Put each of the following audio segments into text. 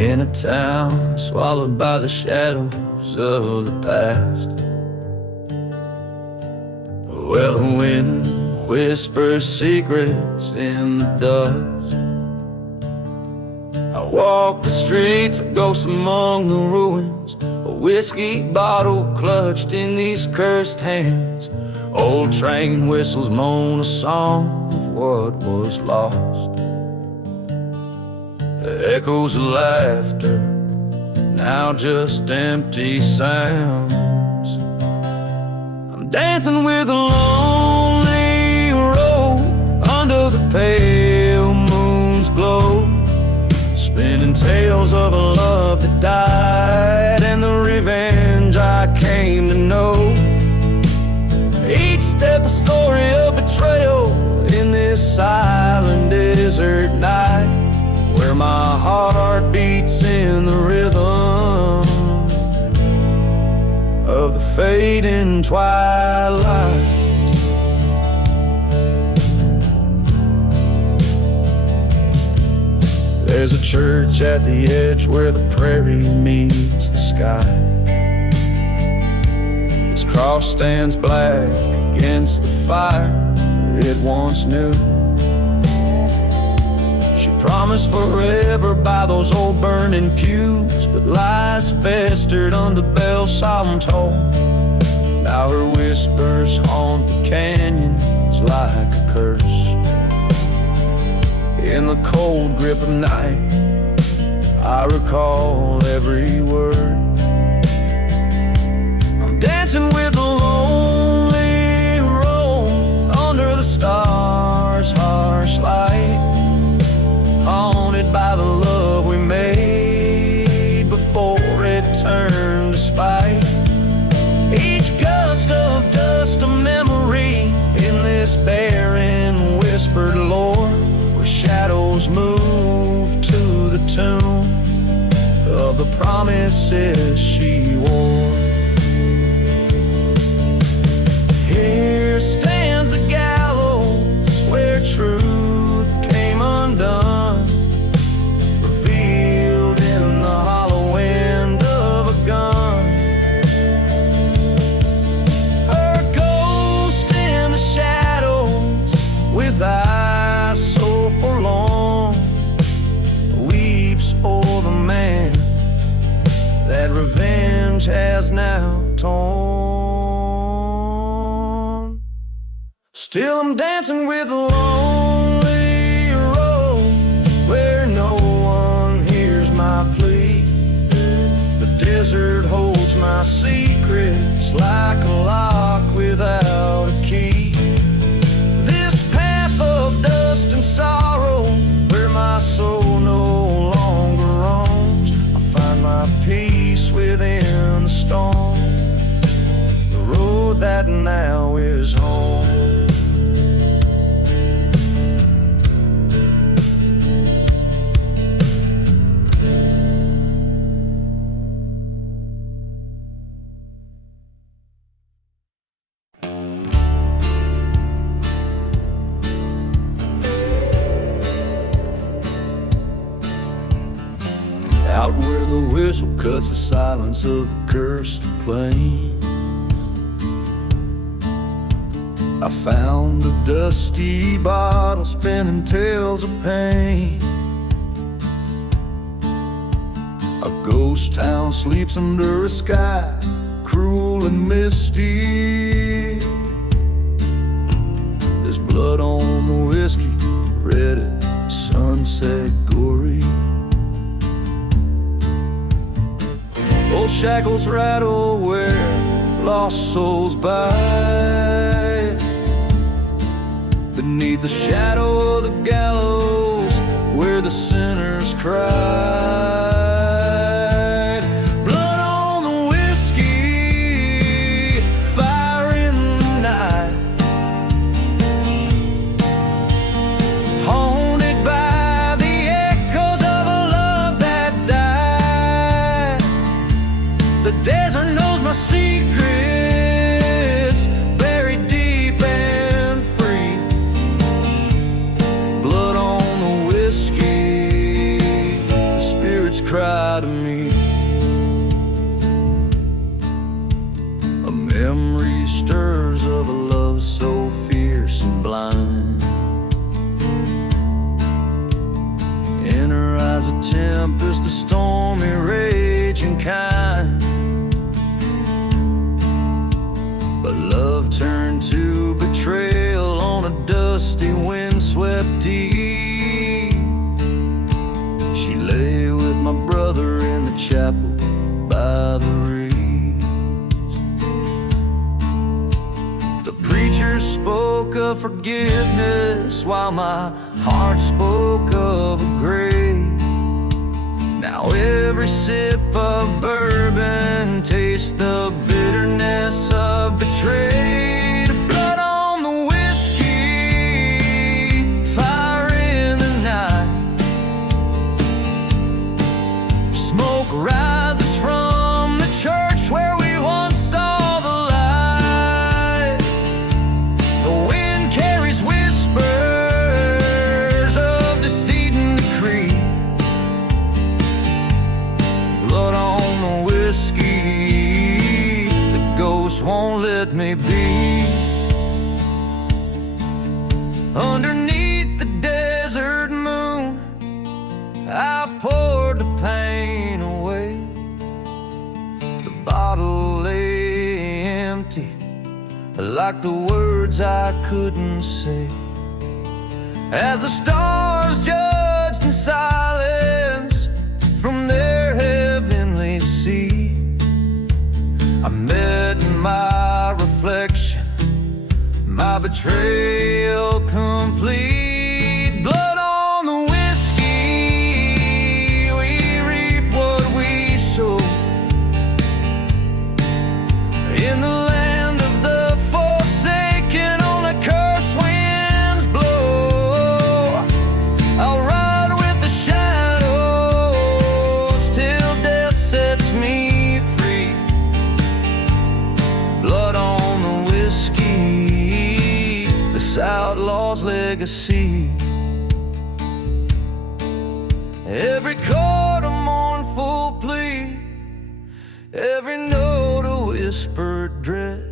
in a town swallowed by the shadows of the past. Well, the wind whispers secrets in the dust. I walk the streets, a ghost among the ruins, a whiskey bottle clutched in these cursed hands. Old train whistles moan a song of what was lost. The echoes of laughter, now just empty sounds. I'm dancing with a lonely road under the pale moon's glow, spinning tales of a love that died and the revenge I came to know. Each step a story of betrayal in this silent desert night, where my heart beats in the rhythm of the fading twilight. There's a church at the edge where the prairie meets the sky. Its cross stands black against the fire it once knew. She promised forever by those old burning pews, but lies festered under bells solemn toll. Now her whispers haunt the canyons like a curse. In the cold grip of night, I recall every word. I'm dancing with a lonely road under the stars' harsh light, haunted by the love we made before it turned to spite. Each gust of dust a memory in this barren whispered lore, where shadows move to the tune of the promises she wore. Here stands the gallows where truth came undone, revealed in the hollow end of a gun. Her ghost in the shadows with eyes so forlorn weeps for the man that revenge has now torn. Still I'm dancing with a lonely road where no one hears my plea. The desert holds my secrets like a lock without a key. This path of dust and sorrow, where my soul no longer roams, I find my peace within the storm, the road that now is home. Out where the whistle cuts the silence of the cursed plain, I found a dusty bottle spinning tales of pain. A ghost town sleeps under a sky cruel and misty. There's blood on the whiskey, red at sunset gory. Old shackles rattle where lost souls bide. Beneath the shadow of the gallows where the sinners cried. Blood on the whiskey, fire in the night, haunted by the echoes of a love that died. The desert knows my secrets, buried deep and free. Blood on the whiskey. the stormy raging kind. But love turned to betrayal on a dusty windswept eve. She lay with my brother in the chapel by the reeds. The preacher spoke of forgiveness while my heart spoke of a grave. Now every sip of bourbon tastes the bitterness of betrayed. Blood on the whiskey, fire in the night. Smoke rises from the church where we once saw the light. The wind carries whispers of deceit and decree. Blood on the whiskey, the ghost won't let me be. Underneath the desert moon, I poured the pain away. The bottle lay empty, like the words I couldn't say. As the stars judged in silence from their heavenly seat, I met my reflection, my betrayal complete. Blood on the whiskey, we reap what we sow. In the land of the forsaken, on the cursed winds blow. I'll ride with the shadows till death sets me free. Blood on the whiskey, this outlaw's legacy. Every chord a mournful plea, every note a whispered dread.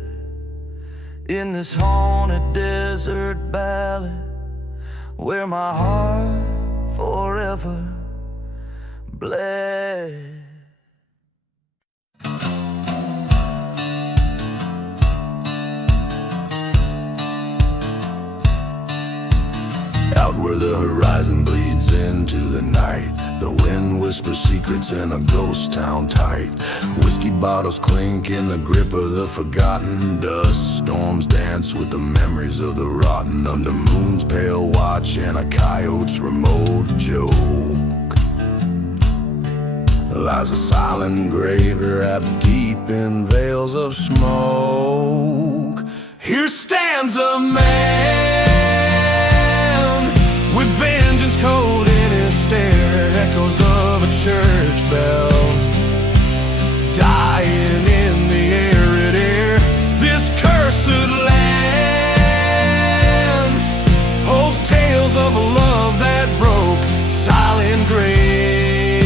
In this haunted desert ballad, where my heart forever bled. Out where the horizon bleeds into the night, the wind whispers secrets in a ghost town tight. Whiskey bottles clink in the grip of the forgotten dust. Storms dance with the memories of the rotten, under moon's pale watch and a coyote's remote joke. Lies a silent grave wrapped deep in veils of smoke. Here stands a man with vengeance cold in his stare, echoes of a church bell dying in the arid air. This cursed land holds tales of a love that broke. Silent grave,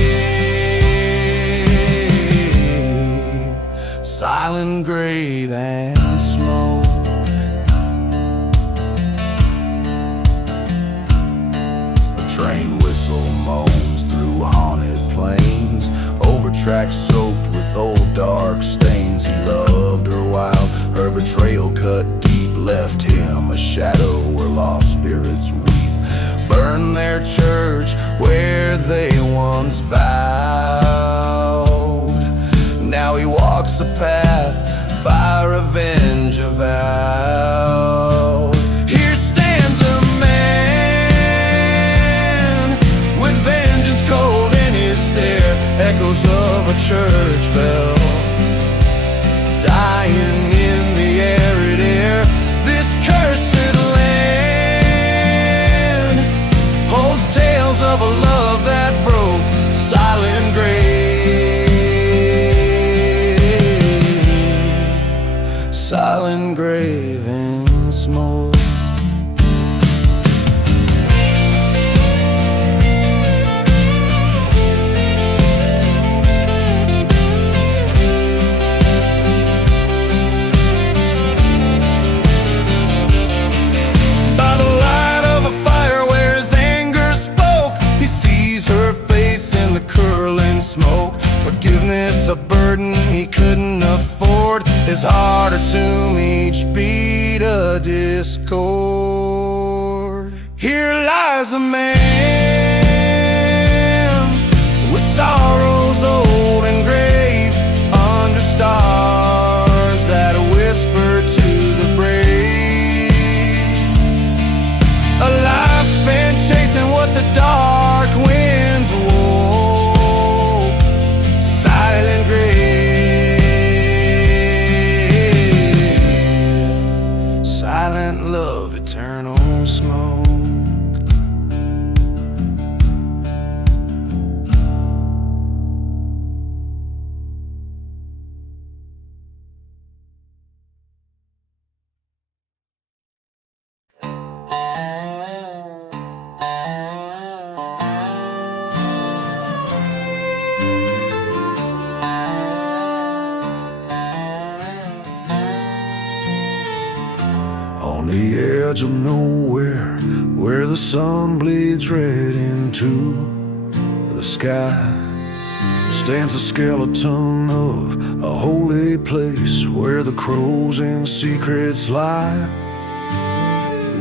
silent grave and smoke. Train whistle moans through haunted plains, over tracks soaked with old dark stains. He loved her while her betrayal cut deep, left him a shadow where lost spirits weep. Burn their church where they once vowed. Now he walks a path by revenge avowed. Here stands a cold in his stare, echoes of a church bell dying in the arid air. This cursed land holds tales of a love that broke. Silent grave, silent grave and smoke. afford is harder to each beat a discord. Here lies a man with sorrows old and grave, under stars that whisper to the brave. A life spent chasing what the dark winds wove, silent grave, silent love, eternal smoke. On the edge of nowhere, where the sun bleeds red into the sky, stands a skeleton of a holy place where the crows and secrets lie.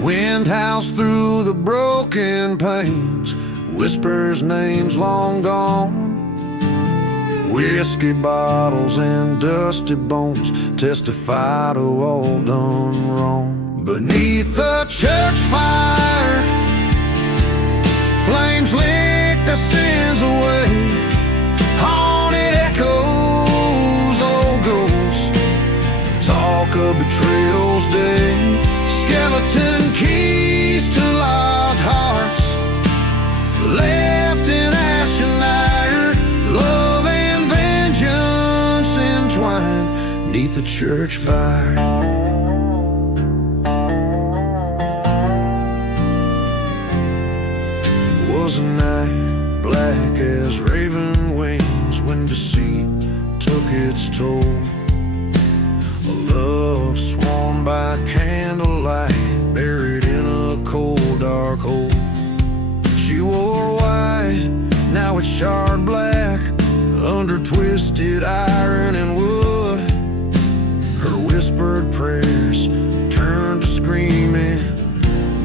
Wind howls through the broken panes, whispers names long gone. Whiskey bottles and dusty bones testify to all done wrong. Beneath the church fire, flames lick the sins away. Haunted echoes, old ghosts, talk of betrayal's day. Skeleton keys to locked hearts, left in ash and iron. Love and vengeance entwined neath the church fire. Was a night black as raven wings when deceit took its toll. A love sworn by candlelight, buried in a cold dark hole. She wore white, now it's shard black, under twisted iron and wood. Her whispered prayers turned to screaming,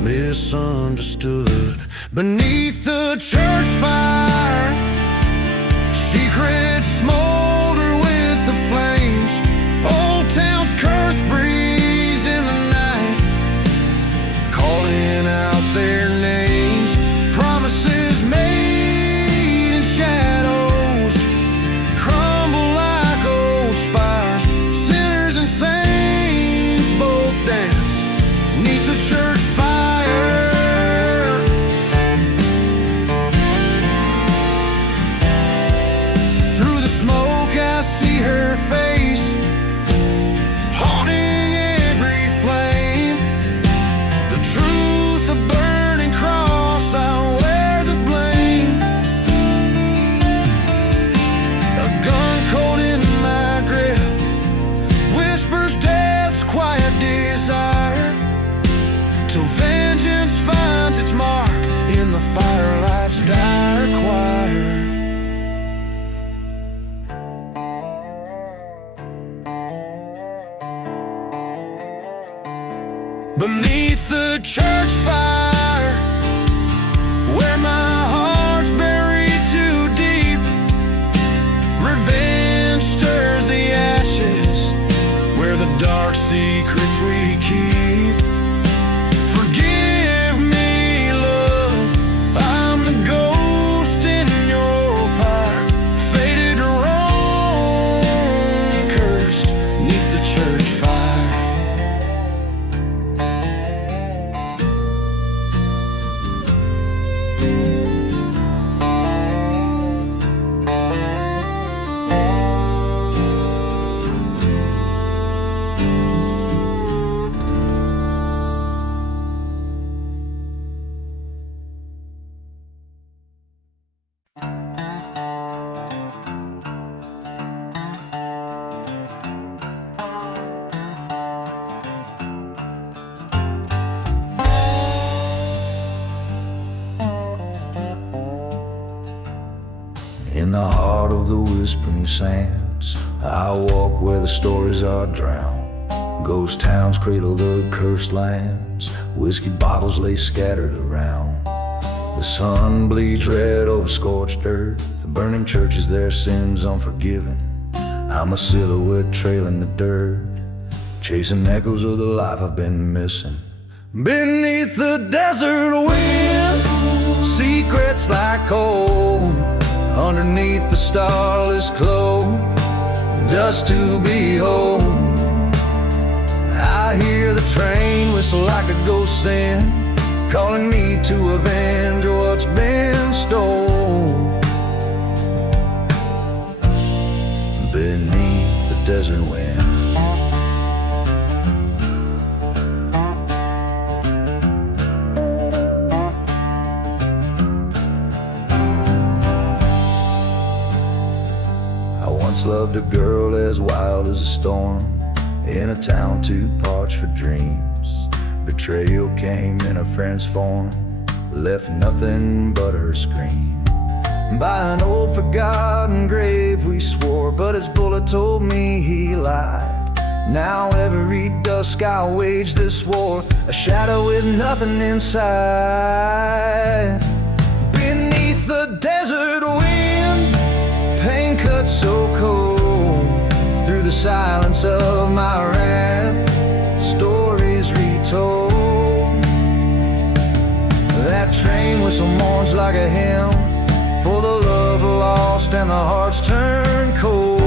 misunderstood. Beneath the church fire, secrets smolder with the flames. Old town's curse breeze in the night, calling out their names. Promises made in shadows crumble like old spires. Sinners and saints both dance neath the church fire. Face haunting every flame. The truth, a burning cross, I'll wear the blame. A gun cold in my grip whispers death's quiet desire, till vengeance finds its mark in the firelight's dire choir. Beneath the church fire, where my heart's buried too deep, revenge stirs the ashes, where the dark secrets we keep. Forgive me, love, I'm the ghost in your park, faded to roam, cursed neath the church fire. In the heart of the whispering sands, I walk where the stories are drowned. Ghost towns cradle the cursed lands. Whiskey bottles lay scattered around. The sun bleeds red over scorched earth. The burning churches, their sins unforgiven. I'm a silhouette trailing the dirt, chasing echoes of the life I've been missing. Beneath the desert wind, secrets like coal. Underneath the starless glow, dust to behold. I hear the train whistle like a ghost sing, calling me to avenge what's been stolen. Beneath the desert wind, I once loved a girl as wild as a storm, in a town too parched for dreams. Betrayal came in a friend's form, left nothing but her scream. By an old forgotten grave we swore, but his bullet told me he lied. Now every dusk I'll wage this war, a shadow with nothing inside. Beneath the desert wind, pain cuts so cold. Through the silence of my wrath, stories retold. That train whistle mourns like a hymn for the love lost and the hearts turned cold.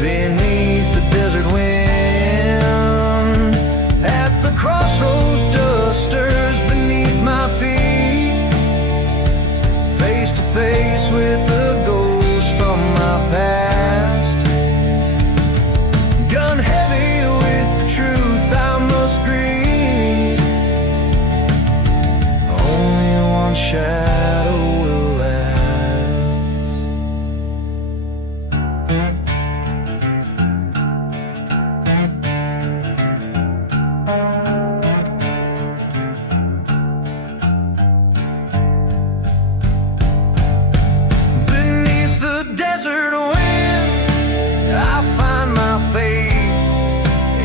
Beneath the desert wind, at the crossroads, dust stirs beneath my feet. Face to face with the ghost from my past. Gun heavy with the truth I must grieve. Only one shadow will last. Beneath the desert wind, I find my fate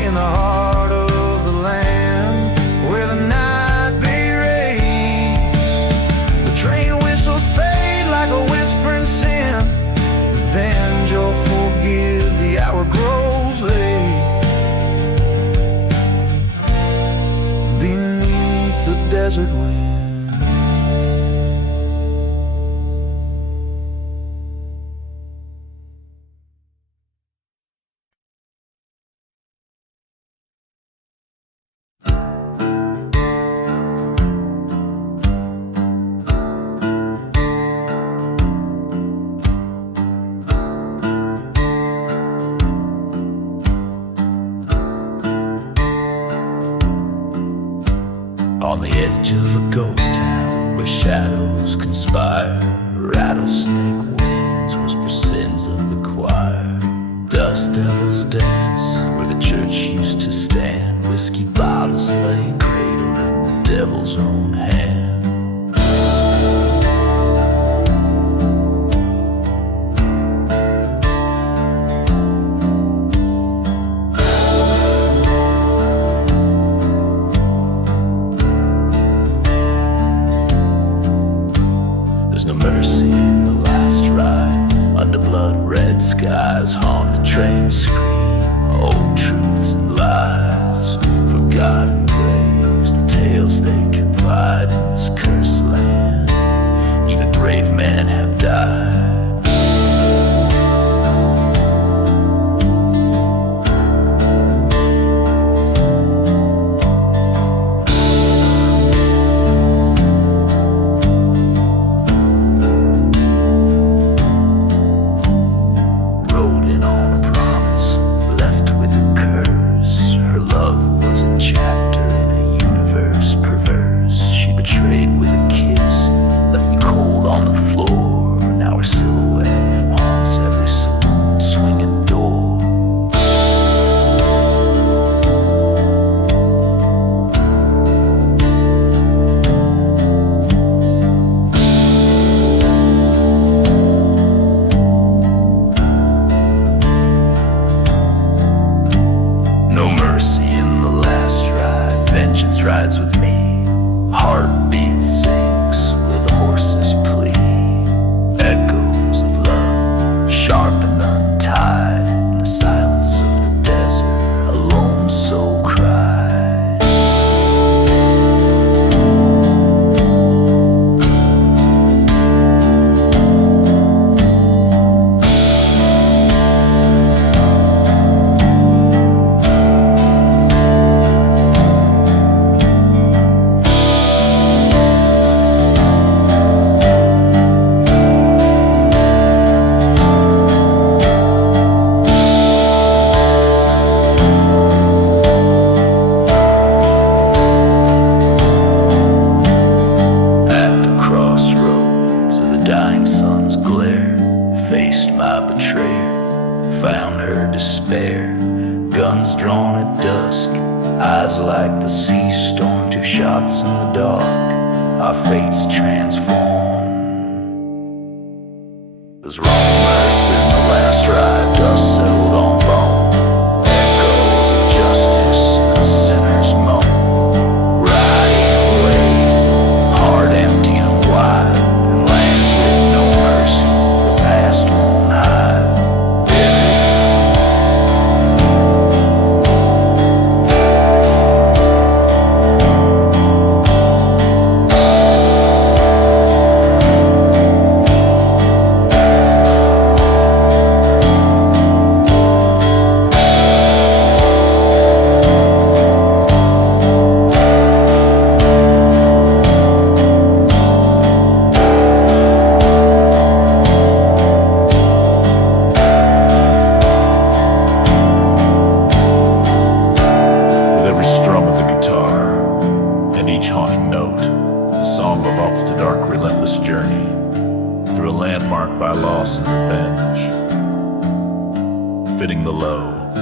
in the heart of the land, where the night be-raised. The train whistles fade like a whispering sin. Revenge or forgive, the hour grows late. Beneath the desert wind. On the edge of a ghost town where shadows conspire, rattlesnake winds whisper sins of the choir. Dust devils dance where the church used to stand. Whiskey bottles lay cradled in the devil's own hand. No mercy in the last ride. Under blood-red skies, haunted trains scream old truths and lies. Forgotten graves, the tales they confide in the mercy in the last ride. Vengeance rides with me. Heartbeat sinks with a horse's plea. Echoes of love, sharp and untied. In the silence of the desert, a lone soul cries. Like the sea storm, two shots in the dark, our fates transform. There's rumors in the last ride, dust settled on bone. Echoes of justice and a sinner's moan. Riding away, heart empty and wide, and lands with no mercy, the past won't hide. Fitting the low,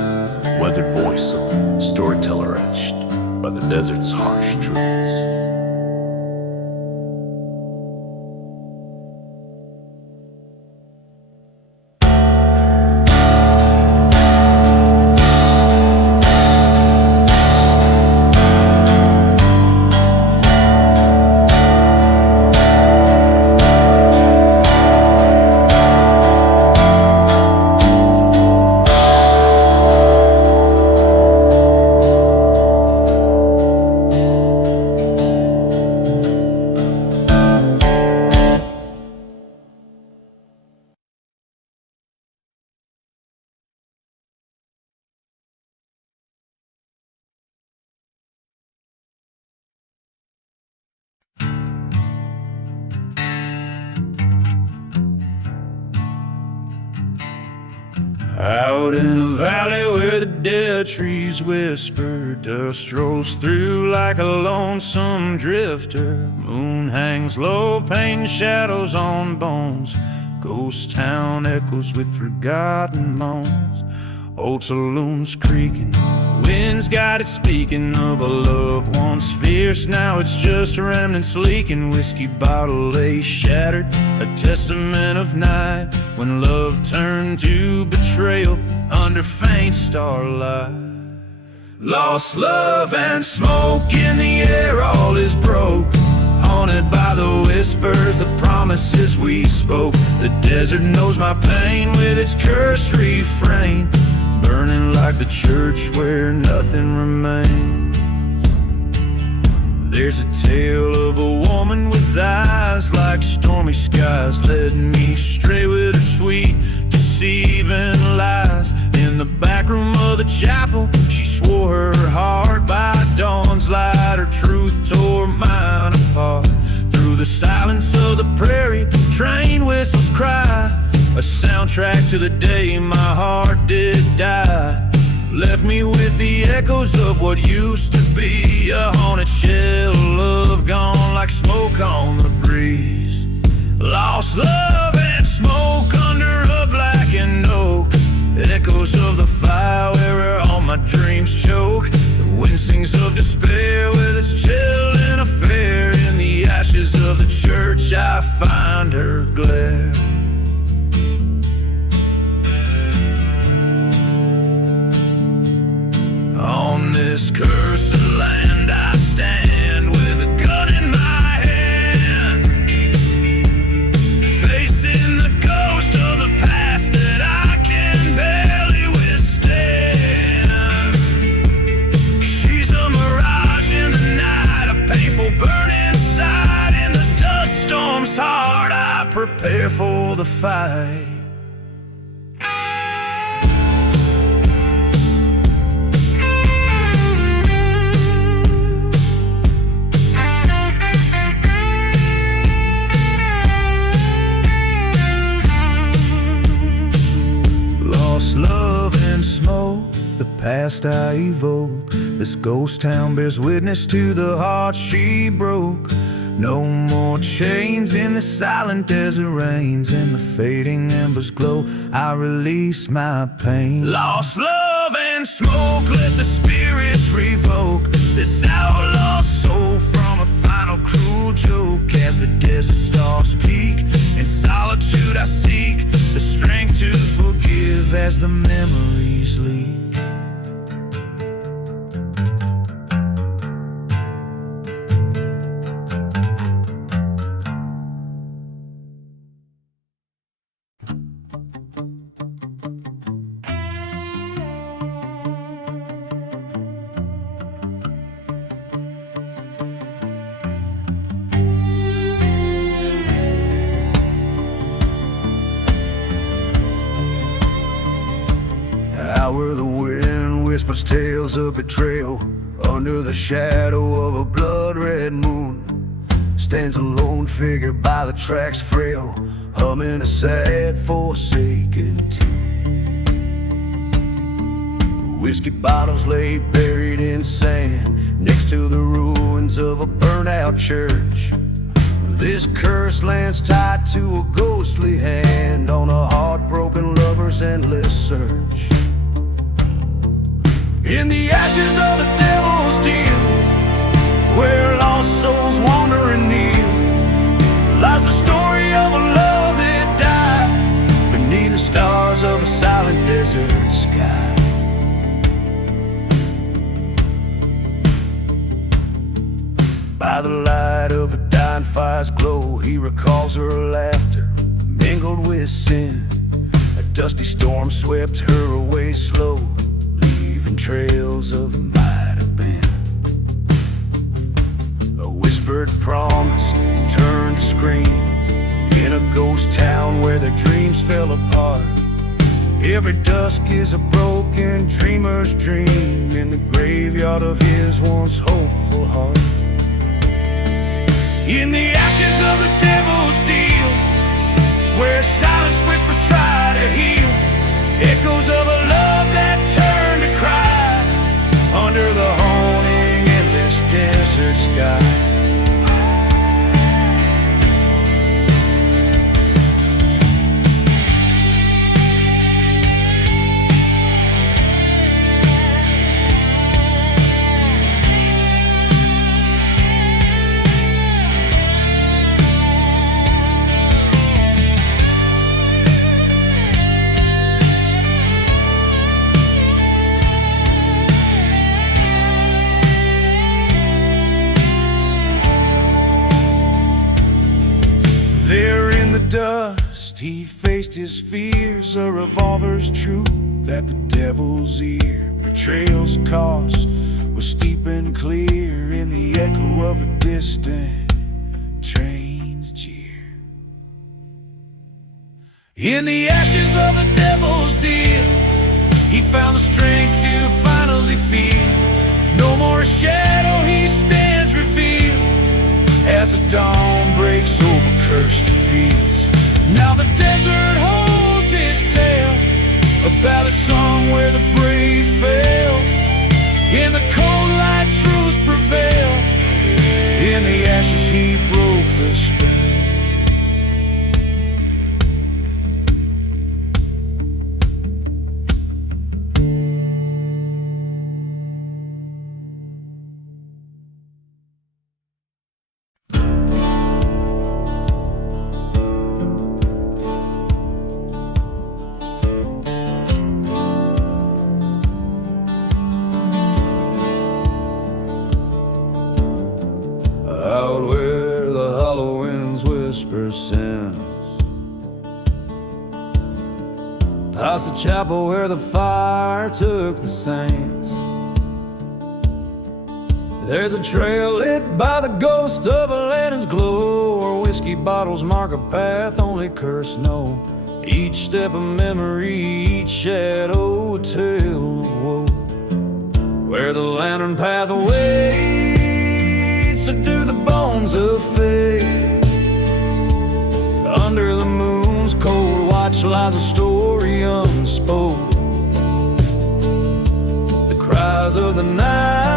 weathered voice of storyteller etched by the desert's harsh truths. Out in a valley where the dead trees whisper, dust rolls through like a lonesome drifter. Moon hangs low, painting shadows on bones. Ghost town echoes with forgotten moans. Old saloons creaking, wind's got it speaking of a love once fierce. Now it's just remnants leaking. Whiskey bottle lay shattered, a testament of night when love turned to betrayal under faint starlight. Lost love and smoke in the air, all is broke. Haunted by the whispers, the promises we spoke. The desert knows my pain with its cursed refrain, burning like the church where nothing remains. There's a tale of a woman with eyes like stormy skies, led me stray with her sweet, deceiving lies. In the back room of the chapel, she swore her heart by dawn's light. Her truth tore mine apart. Through the silence of the prairie, train whistles cry, a soundtrack to the day my heart did die. Left me with the echoes of what used to be a haunted shell of gone like smoke on the breeze. Lost love and smoke under a blackened oak, echoes of the fire where all my dreams choke. The wind sings of despair with its chilling affair. In the ashes of the church I find her glare. On this cursed land I stand with a gun in my hand, facing the ghost of the past that I can barely withstand. She's a mirage in the night, a painful burn inside. In the dust storm's heart, I prepare for the fight. Love and smoke, the past I evoke. This ghost town bears witness to the heart she broke. No more chains in the silent desert rains. In the fading embers glow, I release my pain. Lost love and smoke, let the spirits revoke this outlaw soul from a final cruel joke. As the desert stars peak, in solitude I seek the strength to forgive as the memories leak. Where the wind whispers tales of betrayal, under the shadow of a blood-red moon, stands a lone figure by the tracks frail, humming a sad forsaken tune. Whiskey bottles lay buried in sand next to the ruins of a burnt-out church. This cursed land's tied to a ghostly hand on a heartbroken lover's endless search. In the ashes of the devil's deal, where lost souls wander and kneel, lies the story of a love that died beneath the stars of a silent desert sky. By the light of a dying fire's glow, he recalls her laughter mingled with sin. A dusty storm swept her away slow, trails of might have been. A whispered promise turned to scream in a ghost town where their dreams fell apart. Every dusk is a broken dreamer's dream in the graveyard of his once hopeful heart. In the ashes of the devil's deal, where silence whispers try to heal, echoes of a love that turned to cry under the haunting endless desert sky. Dust, he faced his fears, a revolver's truth at the devil's ear. Betrayal's cost was steep and clear in the echo of a distant train's jeer. In the ashes of the devil's deal, he found the strength to finally feel no more shadow, he stands revealed as the dawn breaks over cursed fields. Now the desert holds his tale, a ballad song where the brave fail. In the cold light truths prevail, in the ashes he broke the spell. whisper since. Past the chapel where the fire took the saints. There's a trail lit by the ghost of a lantern's glow, where whiskey bottles mark a path only cursed know. Each step a memory, each shadow a tale of woe. Where the lantern path waits to do the bones of fate. Under the moon's cold watch lies a story unspoke. The cries of the night,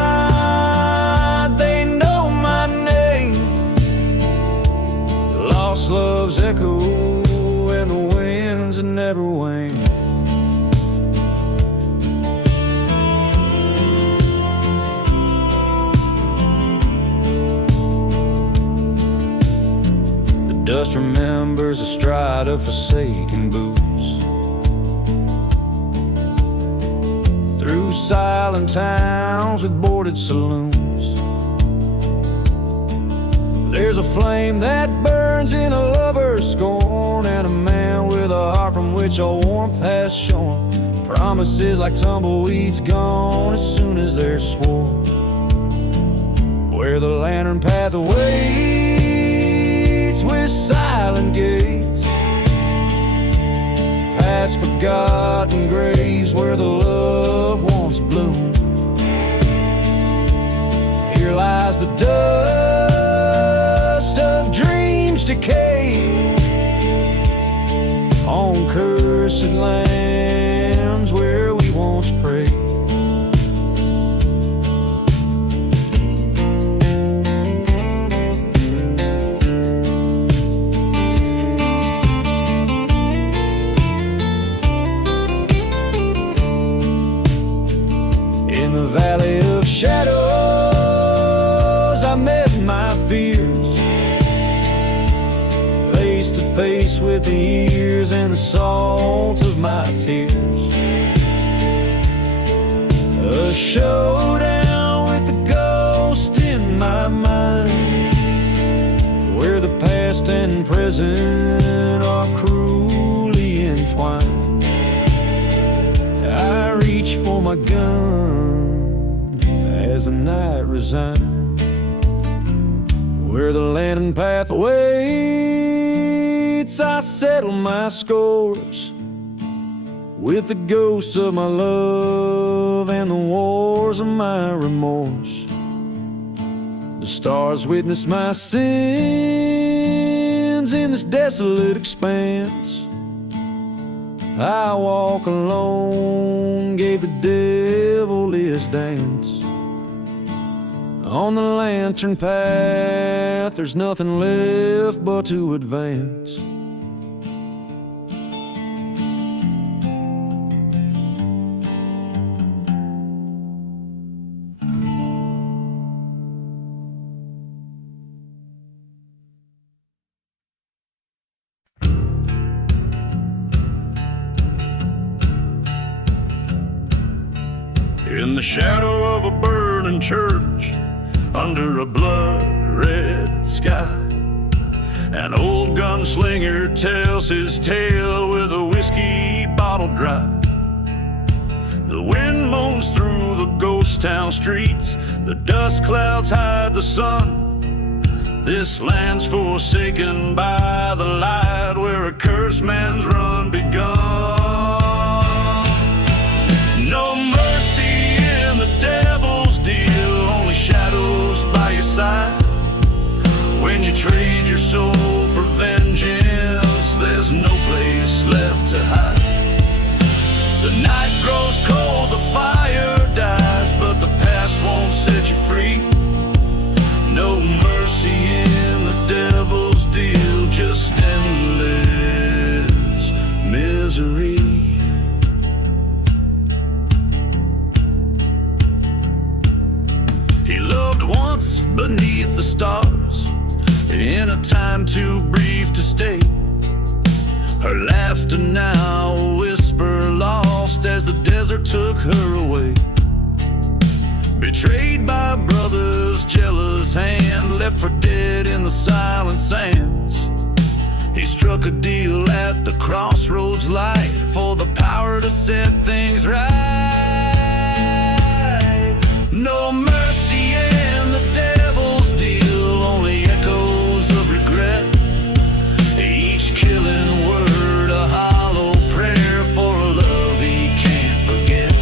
they know my name. Lost love's echo and the winds that never wane. Dust remembers a stride of forsaken boots through silent towns with boarded saloons. There's a flame that burns in a lover's scorn, and a man with a heart from which all warmth has shorn. Promises like tumbleweeds gone as soon as they're sworn. Where the lantern path awaits with silent gates, past forgotten graves where the love once bloomed. Here lies the dust of dreams decayed on cursed lands where we once prayed. In the valley of shadows I met my fears, face to face with the years and the salt of my tears. A showdown with the ghost in my mind, where the past and present are cruelly entwined. I reach for my gun as the night resigned. Where the lantern path waits, I settle my scores with the ghosts of my love and the wars of my remorse. The stars witness my sins in this desolate expanse. I walk alone, gave the devil his dance. On the lantern path, there's nothing left but to advance. In the shadow of a burning church, under a blood-red sky, an old gunslinger tells his tale with a whiskey bottle dry. The wind moans through the ghost town streets, the dust clouds hide the sun. This land's forsaken by the light, where a cursed man's run begun. No mercy in the devil's deal, only shadows by your side. When you trade your soul for vengeance, there's no place left to hide. The night grows cold, the fire dies, but the past won't set you free. No mercy in the devil's deal, just endless misery. He loved once beneath the stars, in a time too brief to stay. Her laughter now a whisper lost as the desert took her away. Betrayed by a brother's jealous hand, left for dead in the silent sands. He struck a deal at the crossroads light for the power to set things right. No mercy in the devil's deal, only echoes of regret. Each killing word a hollow prayer for a love he can't forget.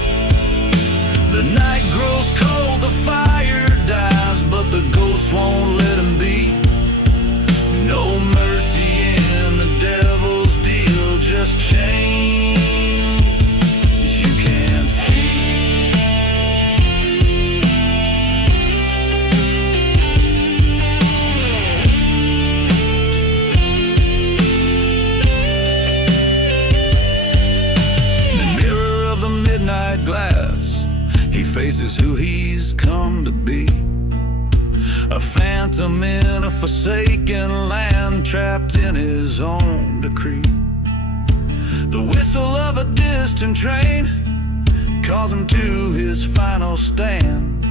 The night grows cold, the fire dies, but the ghosts won't let him be. No mercy in the devil's deal, just change you can't see. The mirror of the midnight glass, he faces who he's come to be. A phantom in a forsaken land, trapped in his own decree. The whistle of a distant train calls him to his final stand,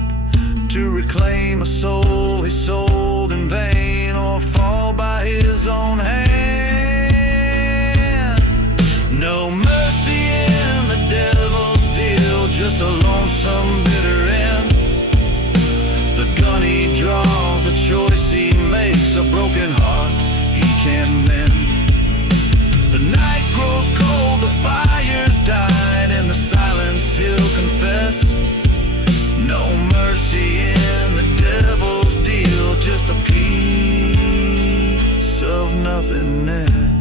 to reclaim a soul he sold in vain, or fall by his own hand. No mercy in the devil's deal, just a lonesome bitter end. The gun he draws, the choice he makes, a broken heart he can't mend. The night grows cold, the fire's died, in the silence he'll confess. No mercy in the devil's deal, just a piece of nothingness.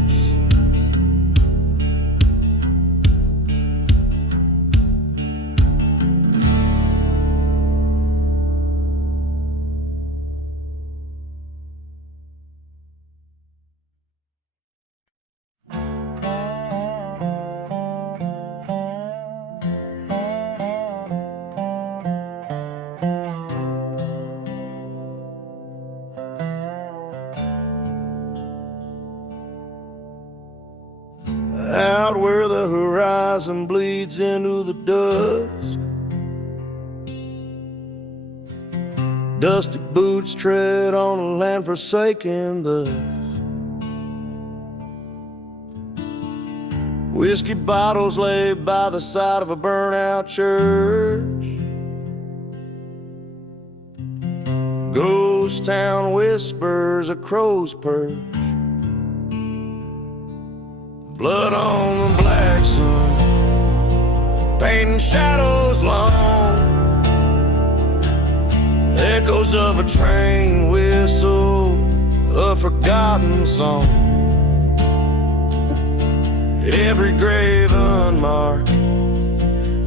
Out where the horizon bleeds into the dusk, dusty boots tread on a land forsaken thus. Whiskey bottles lay by the side of a burnt-out church. Ghost town whispers a crow's perch. Blood on the black sun, painting shadows long. Echoes of a train whistle, a forgotten song. Every grave unmarked,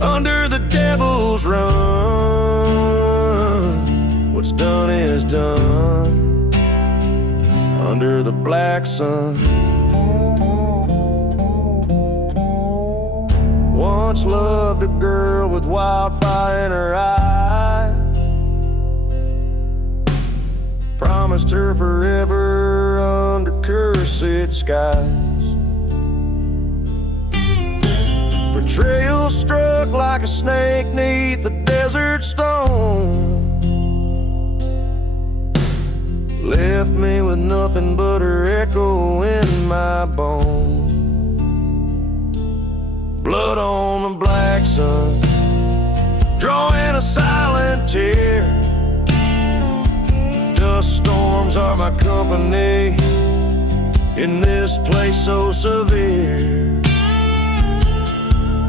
under the devil's run. What's done is done, under the black sun. Once loved a girl with wildfire in her eyes, promised her forever under cursed skies. Betrayal struck like a snake 'neath a desert stone, left me with nothing but her echo in my bones. Blood on the black sun, drawing a silent tear. Dust storms are my company in this place so severe.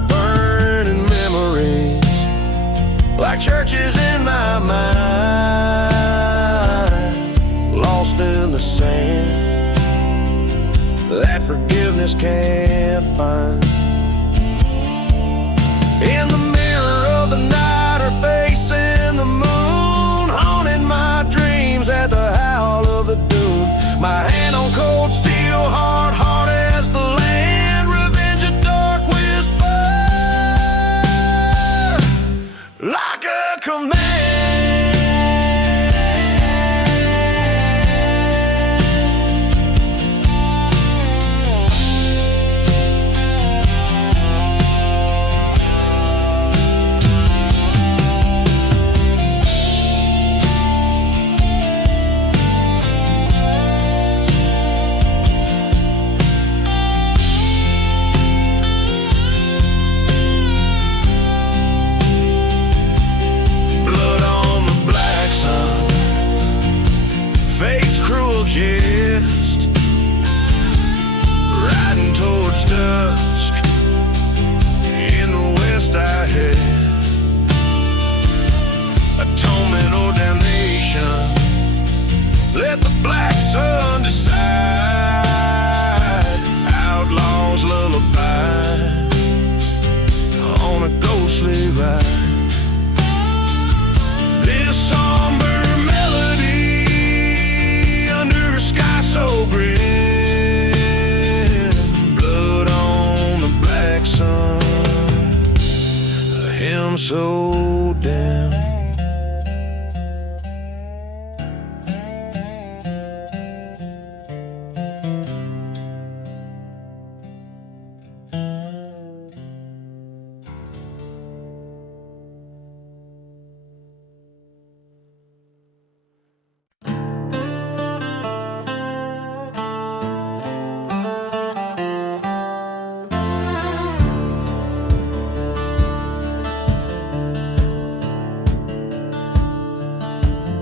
Burning memories like churches in my mind, lost in the sand that forgiveness can't find. In the mirror of the night, her face in the moon, haunting my dreams at the howl of the dune. My hand on cold steel, heart hard as the land, revenge a dark whisper, like a command.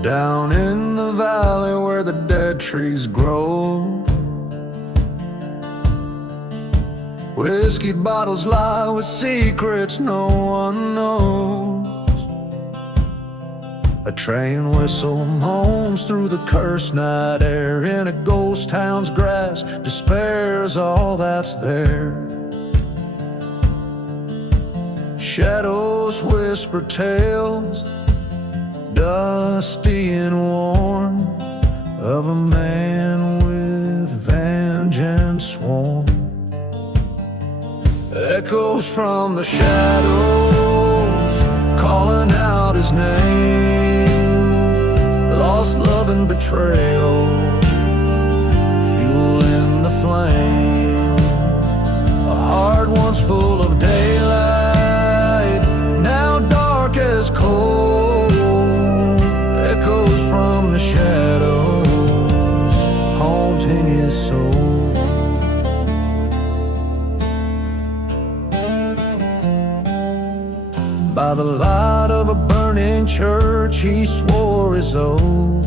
down in the valley where the dead trees grow. Whiskey bottles lie with secrets no one knows. A train whistle moans through the cursed night air. In a ghost town's grass, despair's all that's there. Shadows whisper tales, dusty and worn, of a man with vengeance sworn. Echoes from the shadows, calling out his name. Lost love and betrayal, fueling the flame. A heart once full of daylight, now dark as coal. Echoes from the shadows, haunting his soul. By the light of a burning church, he swore his oath.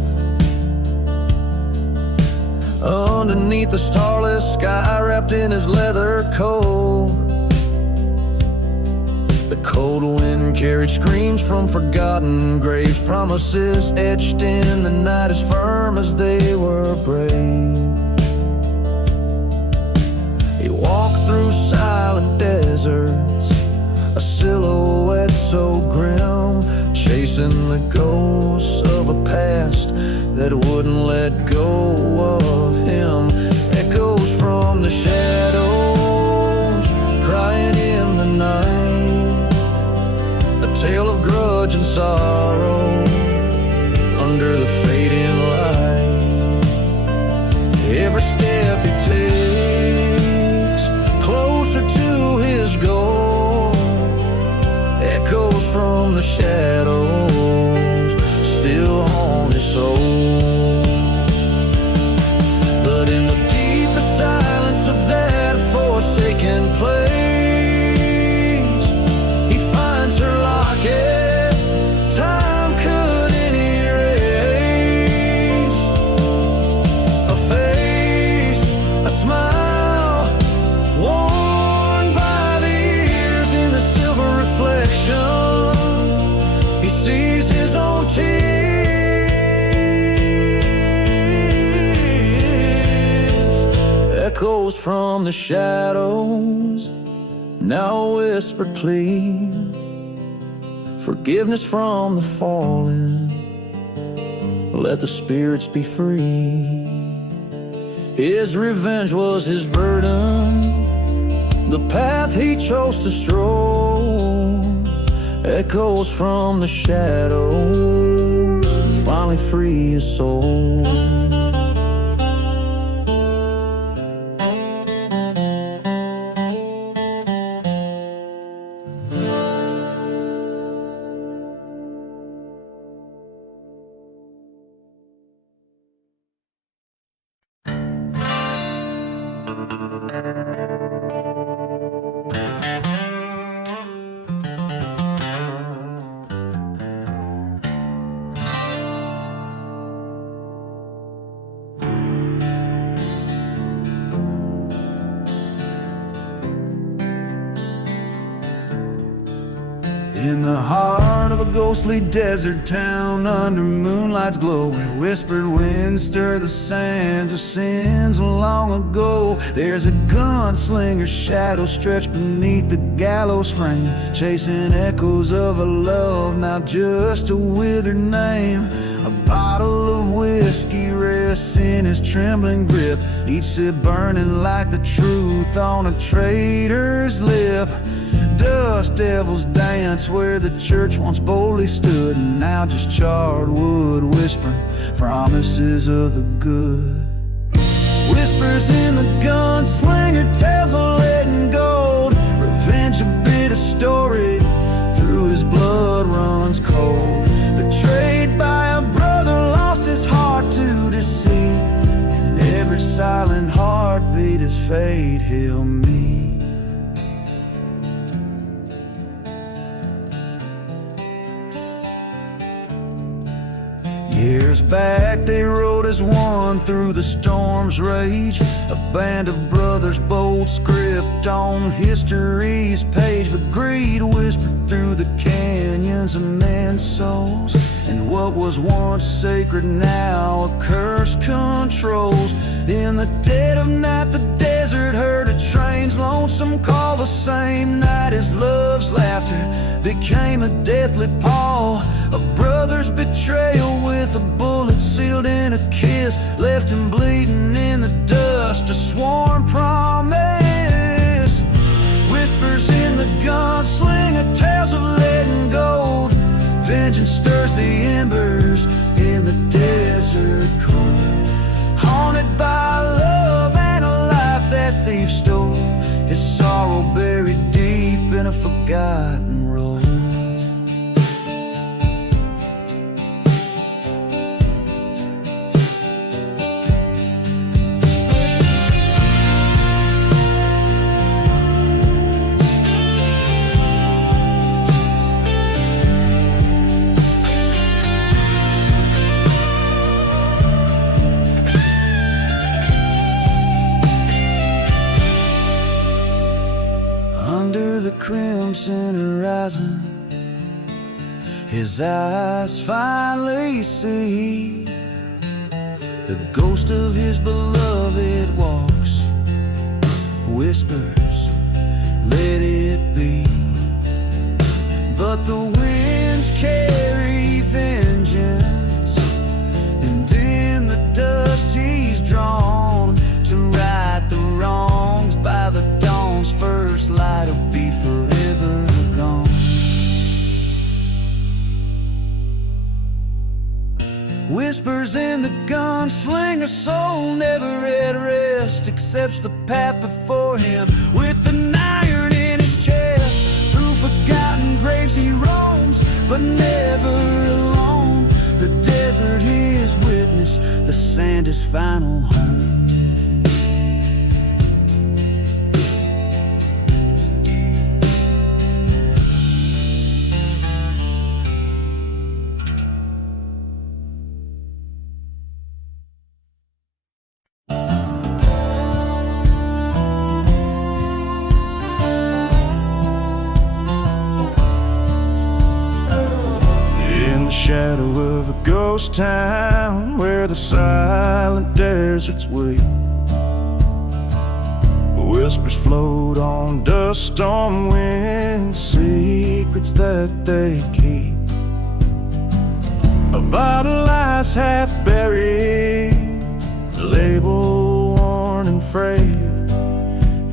Underneath the starless sky, wrapped in his leather coat, the cold wind carried screams from forgotten graves, promises etched in the night as firm as they were brave. He walked through silent deserts, a silhouette so grim, chasing the ghosts of a past that wouldn't let go of him. Echoes from the shadows, crying in the night, a tale of grudge and sorrow under the fading light. Every step he takes closer to his goal. Echoes from the shadows still haunt his soul. But in the deepest silence of that forsaken place, he finds her locket time couldn't erase. A face, a smile, worn by the years in the silver reflection. He sees his own tears. Echoes from the shadows, now a whispered plea. Forgiveness from the fallen, let the spirits be free. His revenge was his burden, the path he chose to stroll. Echoes from the shadows finally free his soul. In the heart of a ghostly desert town, under moonlight's glow, where whispered winds stir the sands of sins of long ago, there's a gunslinger's shadow stretched beneath the gallows frame, chasing echoes of a love now just a withered name. A bottle of whiskey rests in his trembling grip, each sip burning like the truth on a traitor's lip. Dust devils dance where the church once boldly stood, and now just charred wood whispering promises of the good. Whispers in the gunslinger tells of lead and gold, revenge a bitter story, through his blood runs cold. Betrayed by a brother, lost his heart to deceit, and every silent heartbeat is fate he'll meet. Years back they rode as one through the storm's rage, a band of brothers, bold script on history's page. But greed whispered through the canyons of men's souls, and what was once sacred now a curse controls. In the dead of night the desert heard a train's lonesome call. The same night his love's laughter became a deathly pall. A brother's betrayal with a bullet sealed in a kiss left him bleeding in the dust, a sworn promise. Whispers in the gunslinger, tales of lead and gold. Vengeance stirs the embers in the desert cold. Haunted by love and a life that thief stole, his sorrow buried deep in a forgotten road. Crimson horizon, his eyes finally see the ghost of his beloved walks, whispers, let it be. But the winds carry vengeance, and in the dust he's drawn to right the wrongs. By the dawn's first light he'll be forever gone. Whispers in the gunslinger's soul, never at rest, accepts the path before him with an iron in his chest. Through forgotten graves he roams, but never alone. The desert his witness, the sand his final home. Shadow of a ghost town where the silent deserts wait, whispers float on dust storm wind, secrets that they keep. A bottle lies half buried, label worn and frayed,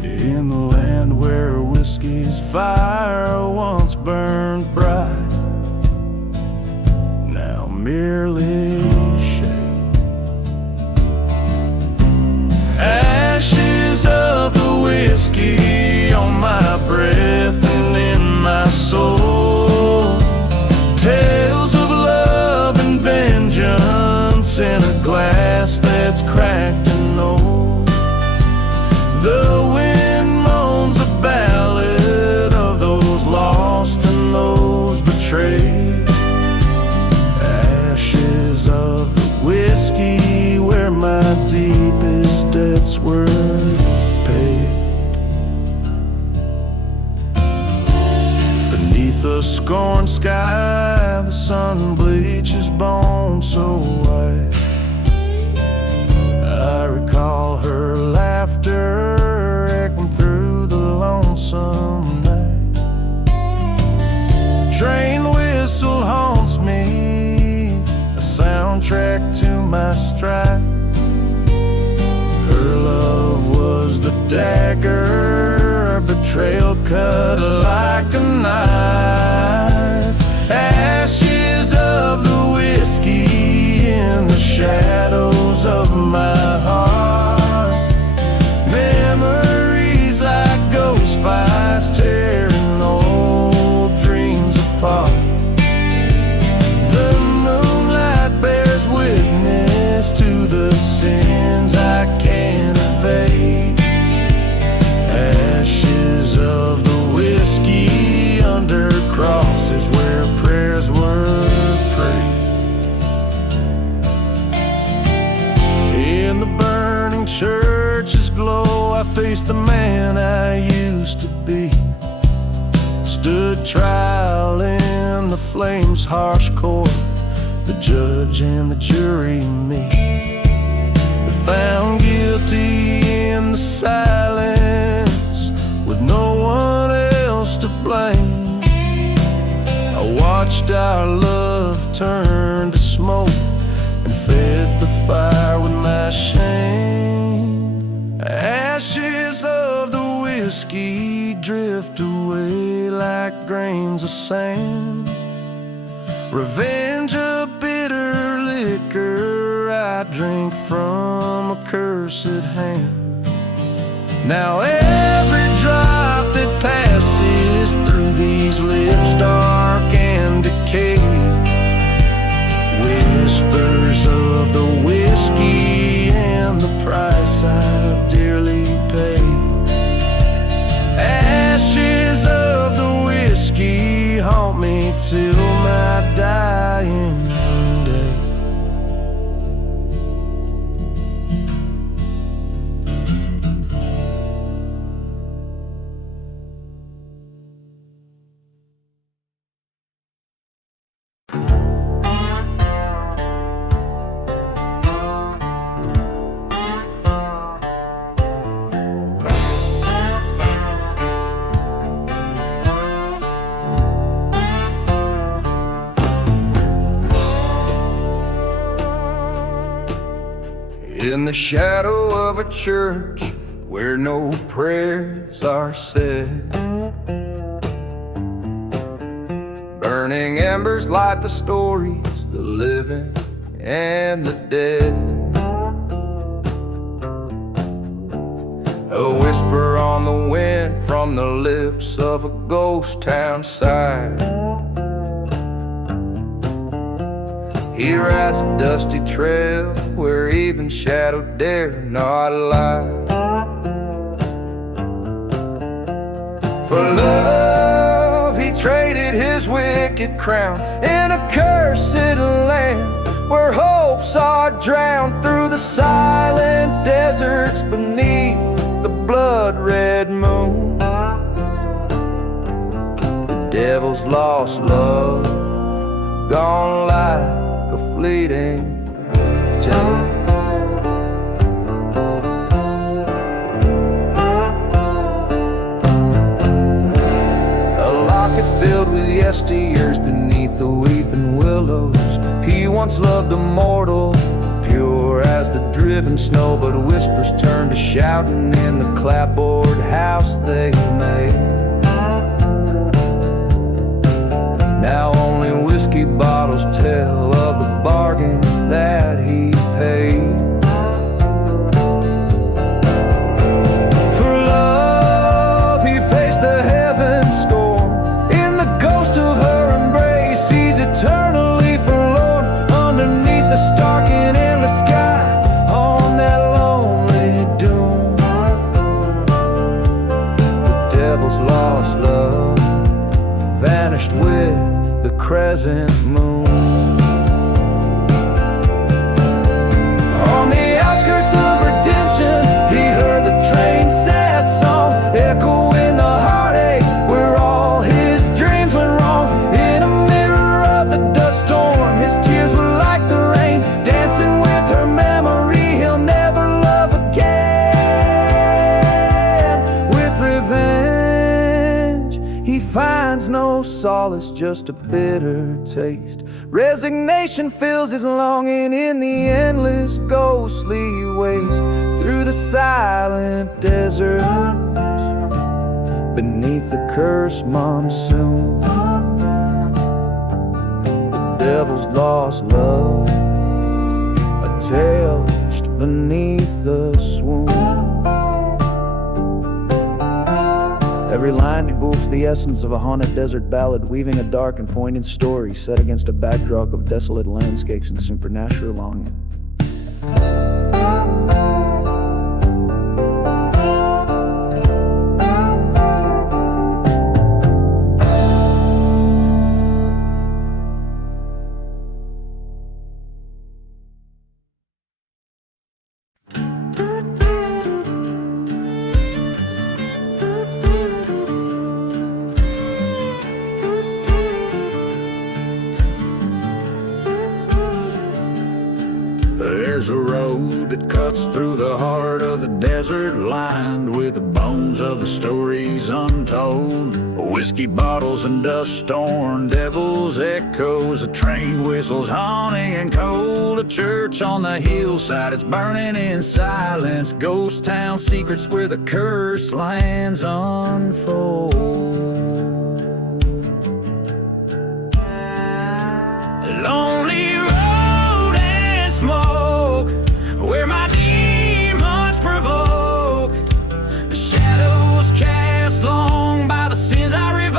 in the land where whiskey's fire once burned bright, merely shade. Ashes of the whiskey on my breath and in my soul. Tales of love and vengeance in a glass that's cracked and old. The wind moans a ballad of those lost and those betrayed. Of the whiskey where my deepest debts were paid. Beneath the scorned sky, the sun bleaches bone so white. I recall her laughter echoing through the lonesome night. The train whistle haunts me, soundtrack to my stride. Her love was the dagger, betrayal cut like a knife. Ashes of the whiskey in the shadows of my heart. Memories like ghost fires tearing old dreams apart. To the sins I can't evade. Ashes of the whiskey under crosses where prayers were prayed. In the burning church's glow, I faced the man I used to be. Stood trial in the flames' harsh court, the judge and the jury me. They found guilty in the silence, with no one else to blame. I watched our love turn to smoke and fed the fire with my shame. Ashes of the whiskey drift away like grains of sand. Revenge a bitter liquor I drink from a cursed hand. Now every drop that passes through these lips dark and decayed whispers of the whiskey and the price I've dearly paid. Ashes of the whiskey haunt me till my dying day. In the shadow of a church where no prayers are said, burning embers light the stories, the living and the dead. A whisper on the wind from the lips of a ghost town side. He rides a dusty trail where even shadow dare not lie. For love he traded his wicked crown in a cursed land where hopes are drowned through the silent deserts beneath the blood-red moon. The devil's lost love gone like a fleeting tune. A locket filled with yesteryears beneath the weeping willows. He once loved a mortal, pure as the driven snow, but whispers turned to shouting in the clapboard house they made. Now only whiskey bottles tell of the bargain that he paid. For love he faced the heaven storm. In the ghost of her embrace he's eternally forlorn. Underneath the stark and endless sky on that lonely doom. The devil's lost love vanished with the crescent moon. On the outskirts of redemption, he heard the train's sad song echo in the heartache where all his dreams went wrong. In a mirror of the dust storm, his tears were like the rain, dancing with her memory. He'll never love again. With revenge, he finds no solace, just a bitter taste. Resignation fills his longing in the endless ghostly waste. Through the silent deserts, beneath the cursed monsoon, the devil's lost love, a tale hushed beneath the swoon. Every line evokes the essence of a haunted desert ballad, weaving a dark and poignant story set against a backdrop of desolate landscapes and supernatural longing. There's a road that cuts through the heart of the desert, lined with the bones of the stories untold. Whiskey bottles and dust-storm devils, echoes of train whistles haunting and cold. A church on the hillside, it's burning in silence. Ghost town secrets where the cursed lands unfold. Lonely road and smoke, where my demons provoke. The shadows cast long by the sins I revoke.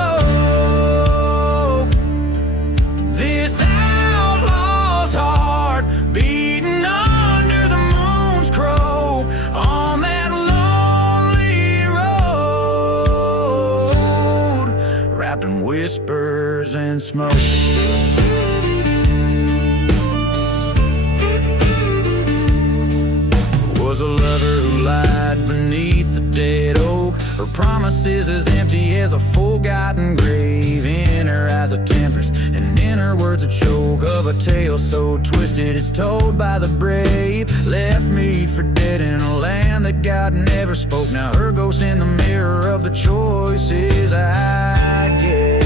This outlaw's heart beating under the moon's crow, on that lonely road, wrapped in whispers and smoke. Was a lover who lied beneath the dead oak. Her promises as empty as a forgotten grave. In her eyes a tempest, and in her words a choke of a tale so twisted it's told by the brave. Left me for dead in a land that God never spoke. Now her ghost in the mirror of the choices I gave.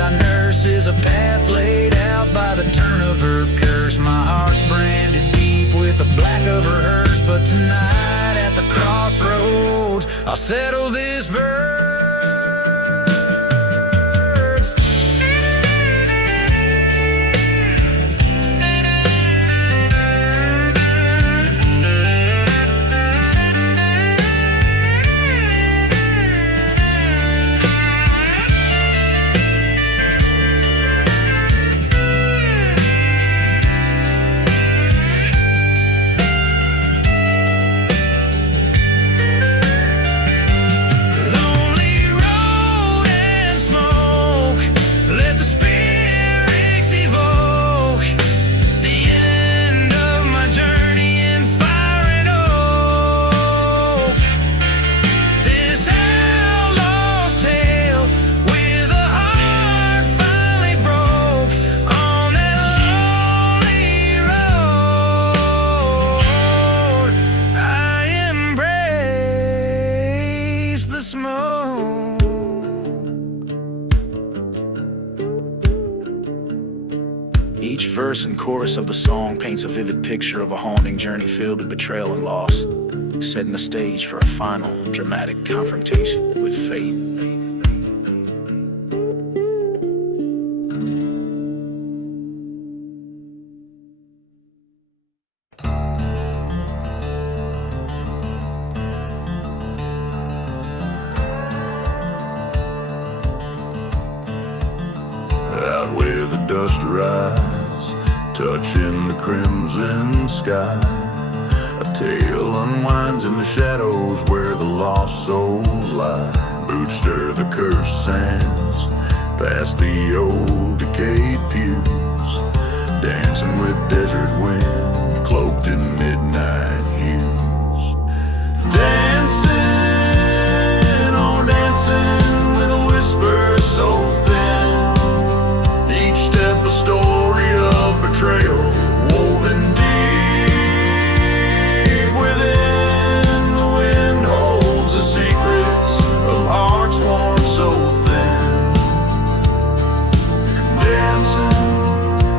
I nurse is a path laid out by the turn of her curse. My heart's branded deep with the black of her hearse. But tonight at the crossroads I'll settle this verse. Each verse and chorus of the song paints a vivid picture of a haunting journey filled with betrayal and loss, setting the stage for a final, dramatic confrontation with fate. Out where the dust rise, touching the crimson sky, a tale unwinds in the shadows where the lost souls lie. Boots stir the cursed sands, past the old decayed pews, dancing with desert wind, cloaked in midnight hues. Dancing, oh dancing, with a whisper so thin, each step a story of betrayal, woven deep within. The wind holds the secrets of hearts worn so thin. Dancing,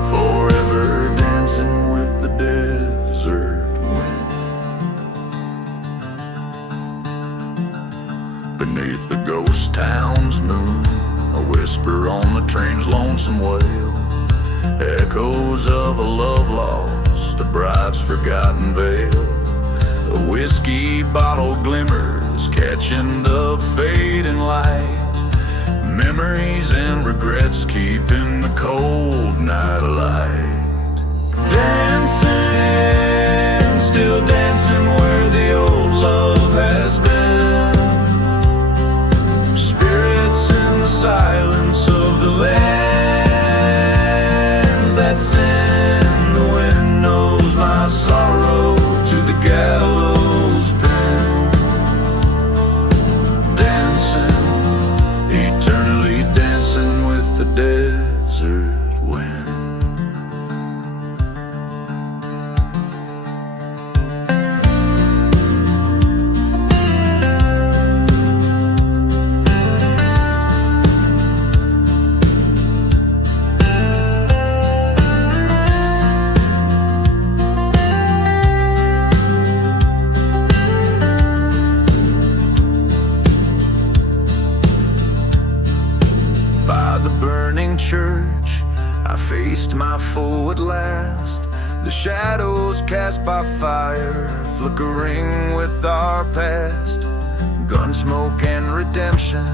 forever dancing with the desert wind. Beneath the ghost town's moon, a whisper on the train's lonesome wail, echoes of a love lost, a bride's forgotten veil. A whiskey bottle glimmers, catching the fading light. Memories and regrets keeping the cold night alive. Dancing, still dancing where the old love has been. Spirits in the silence of the lands that sin. The wind knows my sorrow to the gallows pen. Dancing, eternally dancing with the desert wind. Church, I faced my foe at last. The shadows cast by fire, flickering with our past. Gunsmoke and redemption,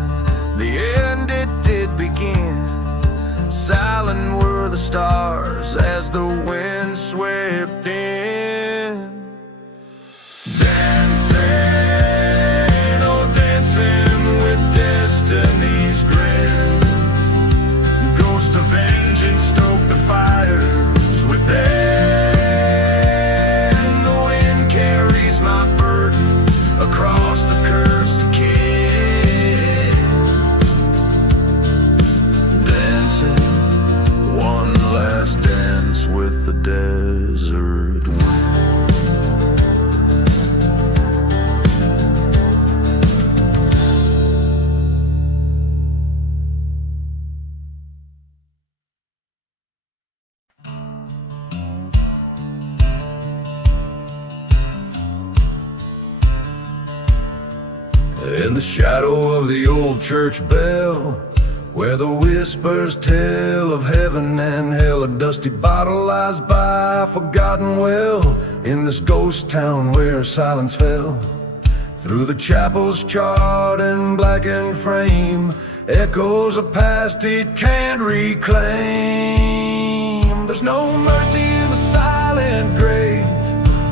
the end it did begin. Silent were the stars as the wind swept in. Dancing, oh dancing with destiny's grin. Ghost of vengeance stoke the fires within. The wind carries my burden across the cursed kin. Dancing, one last dance with the desert wind. In the shadow of the old church bell, where the whispers tell of heaven and hell, a dusty bottle lies by a forgotten well. In this ghost town where silence fell, through the chapel's charred and blackened frame, echoes a past it can't reclaim. There's no mercy in the silent grave,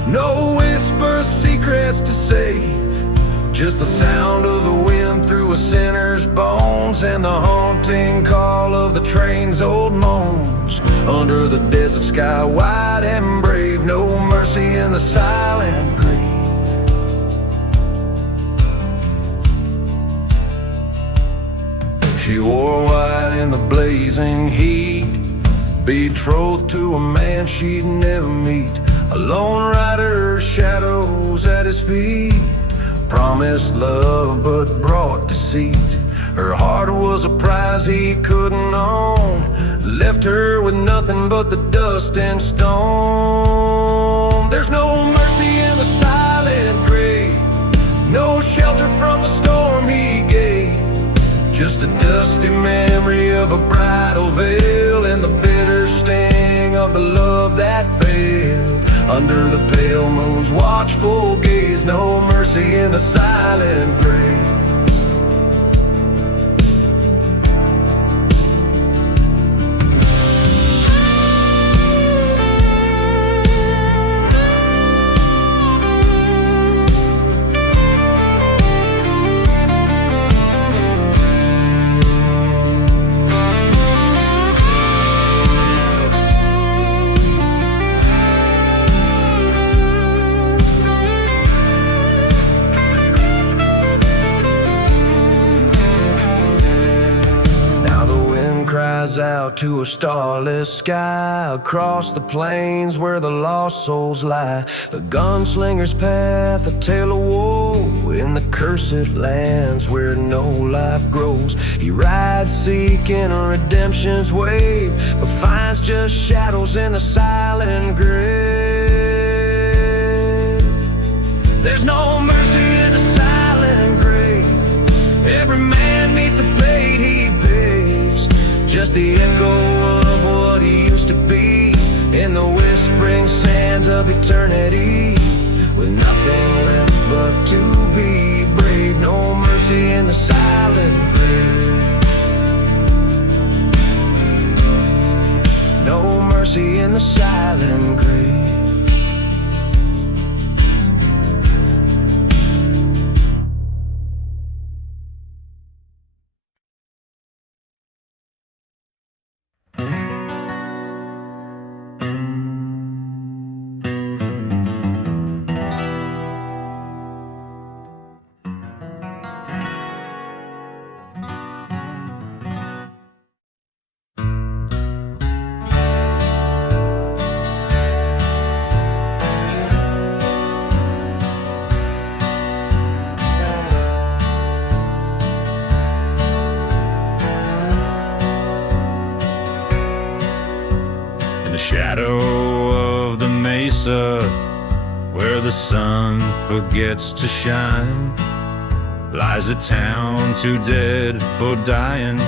no whispers, secrets to save. Just the sound of the wind through a sinner's bones, and the haunting call of the train's old moans. Under the desert sky, wide and brave, no mercy in the silent grave. She wore white in the blazing heat, betrothed to a man she'd never meet. A lone rider, shadows at his feet. Promised love but brought deceit. Her heart was a prize he couldn't own, left her with nothing but the dust and stone. There's no mercy in the silent grave, no shelter from the storm he gave. Just a dusty memory of a bridal veil, and the bitter sting of the love that failed. Under the pale moon's watchful gaze, no mercy in the silent grave. Out to a starless sky, across the plains where the lost souls lie. The gunslinger's path, a tale of woe, in the cursed lands where no life grows. He rides seeking a redemption's wave, but finds just shadows in the silent grave. There's no mercy in the silent grave, every man meets the fate he paves. Just the echo of what he used to be, in the whispering sands of eternity, with nothing left the silent grave. No mercy in the silent grave. Shadow of the mesa, where the sun forgets to shine, lies a town too dead for dying,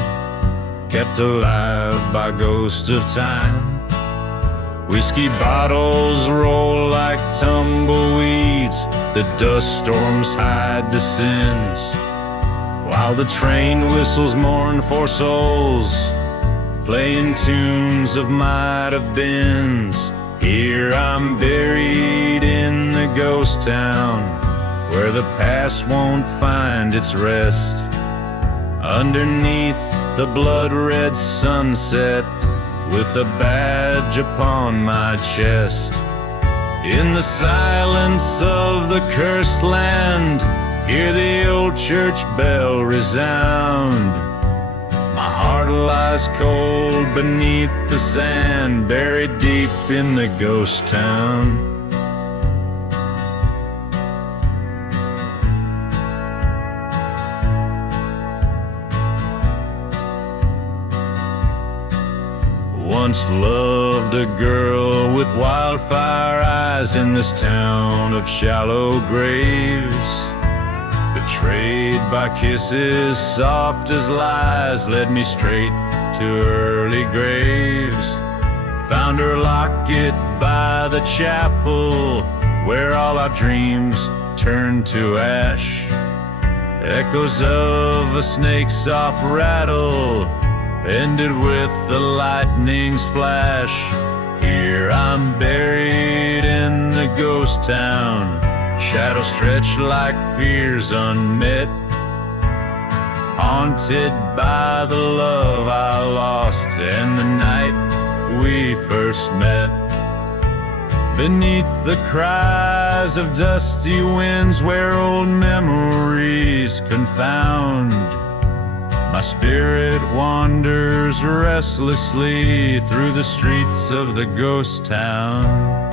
kept alive by ghosts of time. Whiskey bottles roll like tumbleweeds, the dust storms hide the sins, while the train whistles mourn for souls, playing tunes of might have beens. Here I'm buried in the ghost town, where the past won't find its rest. Underneath the blood-red sunset, with a badge upon my chest. In the silence of the cursed land, hear the old church bell resound. My heart lies cold beneath the sand, buried deep in the ghost town. Once loved a girl with wildfire eyes in this town of shallow graves. Betrayed by kisses soft as lies, led me straight to early graves. Found her locket by the chapel, where all our dreams turned to ash. Echoes of a snake's soft rattle ended with the lightning's flash. Here I'm buried in the ghost town, shadows stretch like fears unmet, haunted by the love I lost and the night we first met. Beneath the cries of dusty winds where old memories confound, my spirit wanders restlessly through the streets of the ghost town.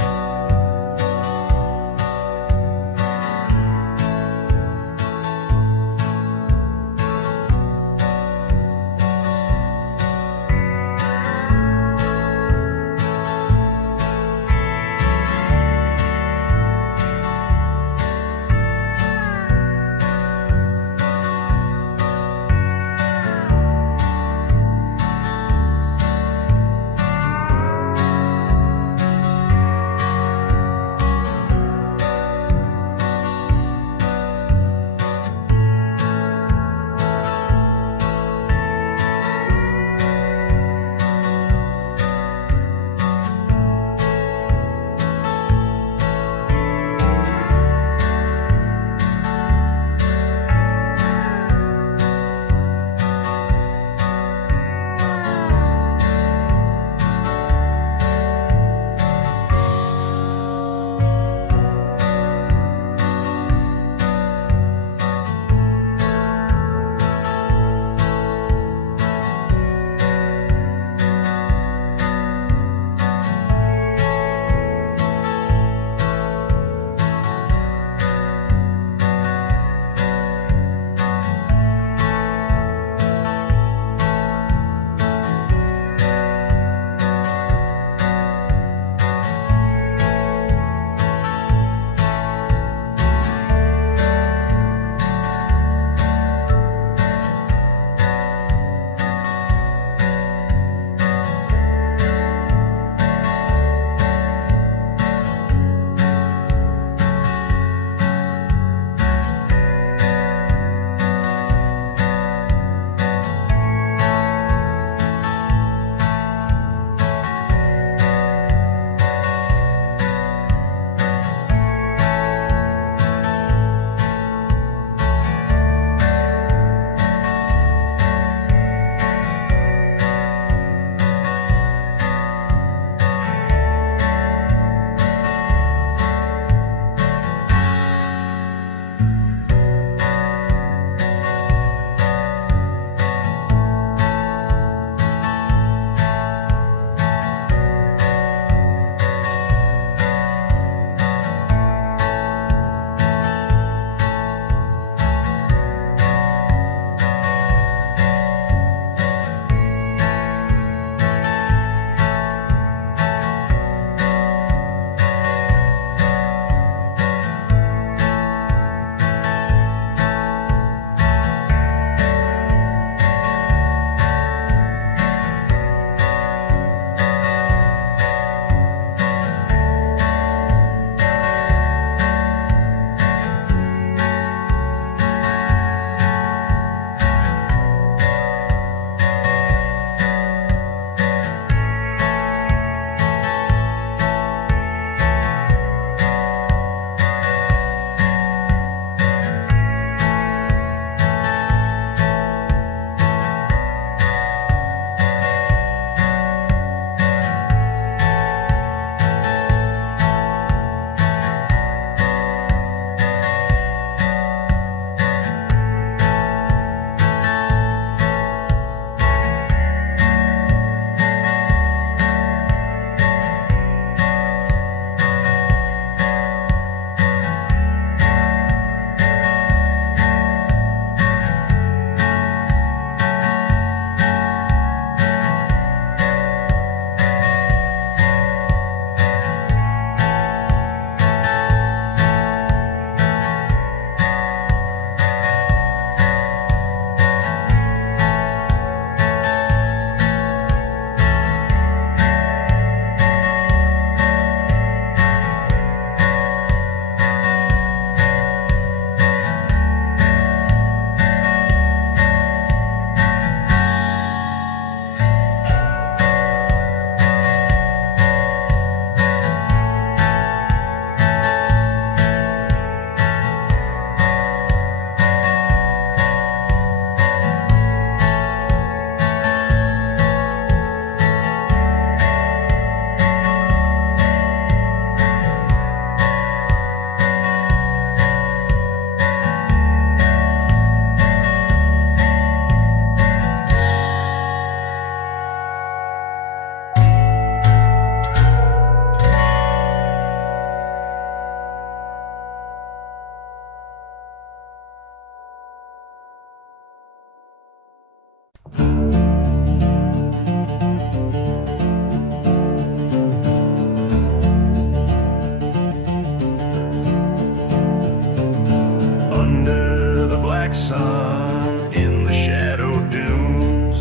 sun in the shadow dunes.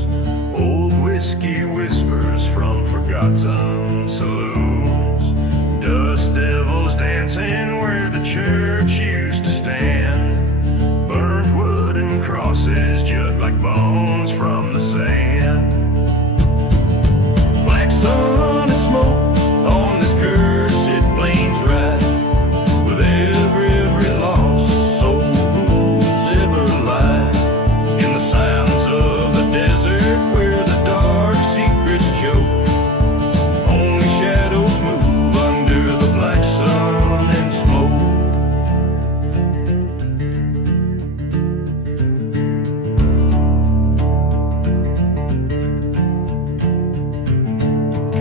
Old whiskey whispers from forgotten saloons. Dust devils dancing where the church used to stand. Burnt wood and crosses jut like bones from the sand. Black sun and smoke on this cursed plains ride, with every lost soul's ever lie. In the silence of the desert where the dark secrets choke, only shadows move under the black sun and smoke.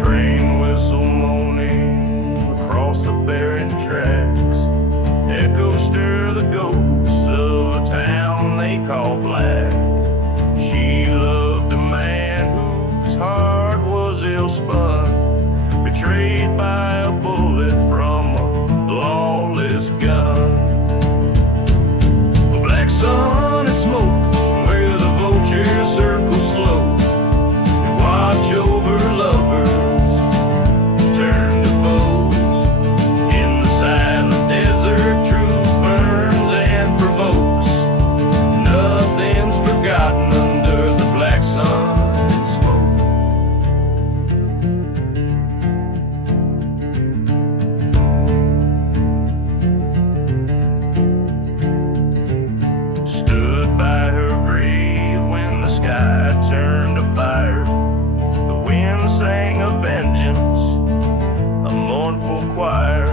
Train whistle moaning across the barren tracks. Echoes stir the ghosts of a town they call black. She loved a man whose heart was ill-spun, betrayed by a bullet from a lawless gun. The black sun and smoke, where the vultures circle slow, they watch over lovers turn to foes. In the silent desert, truth burns and provokes. Nothing's forgotten under the black sun and smoke. Stood by her grave when the sky turned to fire. The wind sang a vengeance, a mournful choir.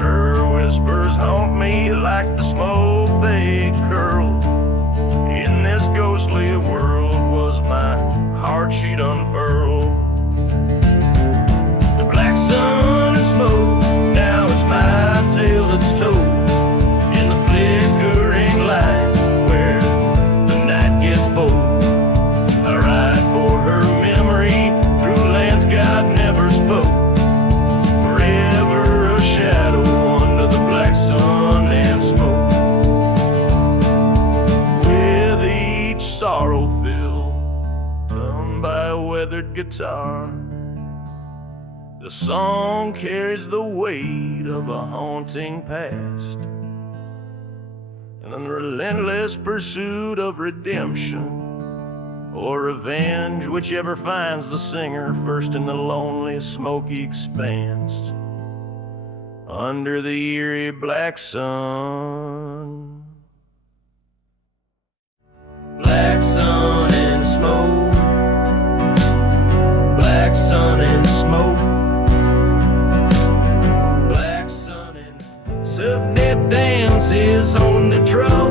Her whispers haunt me like the smoke they curl. In this ghostly world was my heart she'd unfurl. The black sun and smoke, now it's my tale that's told. In the flickering light where the night gets bold, I ride for her memory through lands God never spoke. Forever a shadow under the black sun and smoke. With each sorrow filled, toned by a weathered guitar, the song carries the weight of a haunting past, an unrelentless pursuit of redemption or revenge, whichever finds the singer first in the lonely, smoky expanse under the eerie black sun. Black sun and smoke, black sun and smoke, black sun and subnet dances on the drum.